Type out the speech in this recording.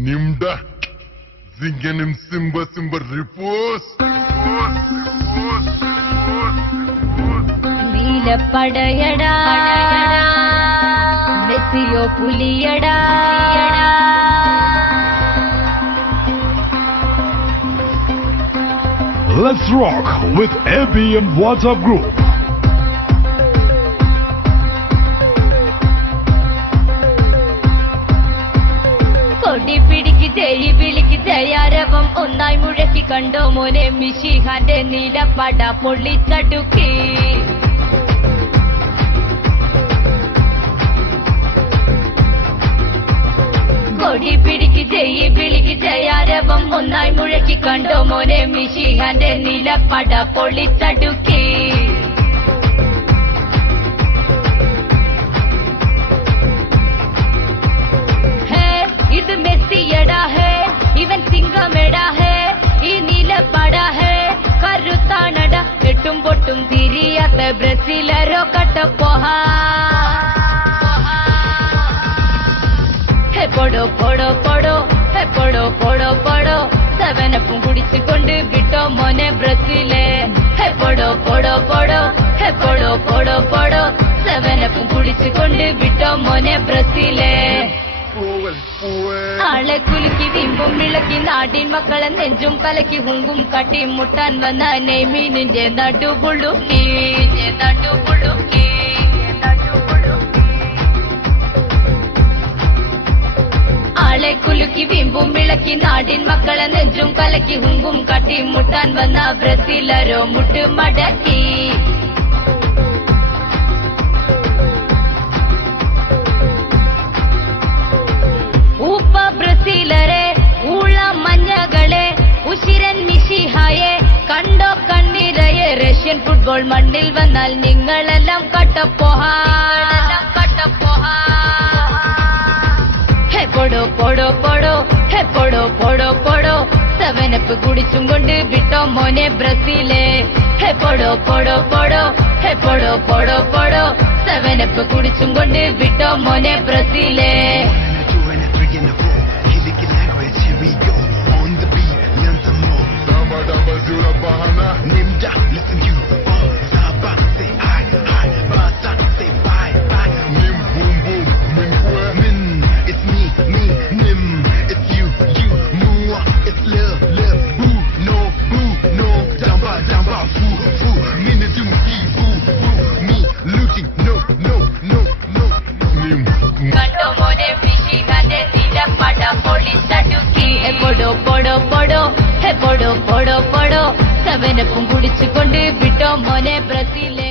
Nimda Zinganim Simba repose. Nila padayada Messiyo puliyada Let's rock with ABM WhatsApp Group. ജയാരവം ഒന്നായി മുഴക്കി കണ്ടോ മോനെ മിശിഹാന്റെ നീലപ്പട പൊള്ളിച്ചടുക്കി കൊടി പിടിക്ക് ജയി വിളിക്ക് ജയാരവം ഒന്നായി മുഴക്കി കണ്ടോ മോനെ മിശിഹാന്റെ നീലപ്പട പൊള്ളിച്ചടുക്കി ഇത് മെസ്സിയടാ ഹേ ഇവൻ സിംഗമെടാ ഹേ ഈ നീലപ്പടാ ഹേ കരുത്താണട എട്ടും പൊട്ടും തിരിയാത്ത ബ്രസീലരോ കട്ടപ്പോഹാ ഹേ പൊടോ പൊടോ പൊടോ ഹേ പൊടോ പൊടോ പൊടോ സെവനപ്പും കുടിച്ചുകൊണ്ട് വിട്ടോ മോനെ ബ്രസീലേ ഹേ പൊടോ പൊടോ പൊടോ ഹേ പൊടോ പൊടോ പൊടോ സെവനപ്പും കുടിച്ചുകൊണ്ട് വിട്ടോ മോനെ ബ്രസീലേ ആളെ കുലുക്കി വിമ്പും വിളക്കി നാടിൻ മക്കളെ നെഞ്ചും കലക്കി ഹുങ്കും കട്ടി മുട്ടാൻ വന്ന നെയ്മീനിന്റെ നടുപുളുക്കി ആളെ കുലുക്കി വിമ്പും വിളക്കി നാടിൻ മക്കളെ നെഞ്ചും കലക്കി ഹുങ്കും കട്ടി മുട്ടാൻ വന്ന ബ്രസീലരോ മുട്ട് മടക്കി ബ്രസീലരെ ഊള മഞ്ഞകളെ ഉശിരൻ മിശിഹായെ കണ്ടോ കണ്ണിരയെ റഷ്യൻ ഫുട്ബോൾ മണ്ണിൽ വന്നാൽ നിങ്ങളെല്ലാം കട്ടപ്പോഹാ ഹേ പൊടോ പൊടോ പൊടോ ഹേ പൊടോ പൊടോ പൊടോ സെവനപ്പ് കുടിച്ചും കൊണ്ട് വിട്ടോ മോനെ ബ്രസീലേ ഹേ പൊടോ പൊടോ പൊടോ ഹേ പൊടോ പൊടോ പൊടോ സെവനപ്പ് കുടിച്ചും കൊണ്ട് വിട്ടോ മോനെ ബ്രസീലേ Nimda, listen you. Saba say I. Bata say bye. Nim boom boom. Min kwe. Min, it's me. Nim, it's you. Mua, it's love. Boo, no. Damba, foo. Min is you. Foo. Me, looting. No. Nim. Kando mone Michigan nila pada police aduki. He podo. He podo. സെവനപ്പും കുടിച്ചുകൊണ്ട് വിട്ടോ മോനെ ബ്രസീലേ.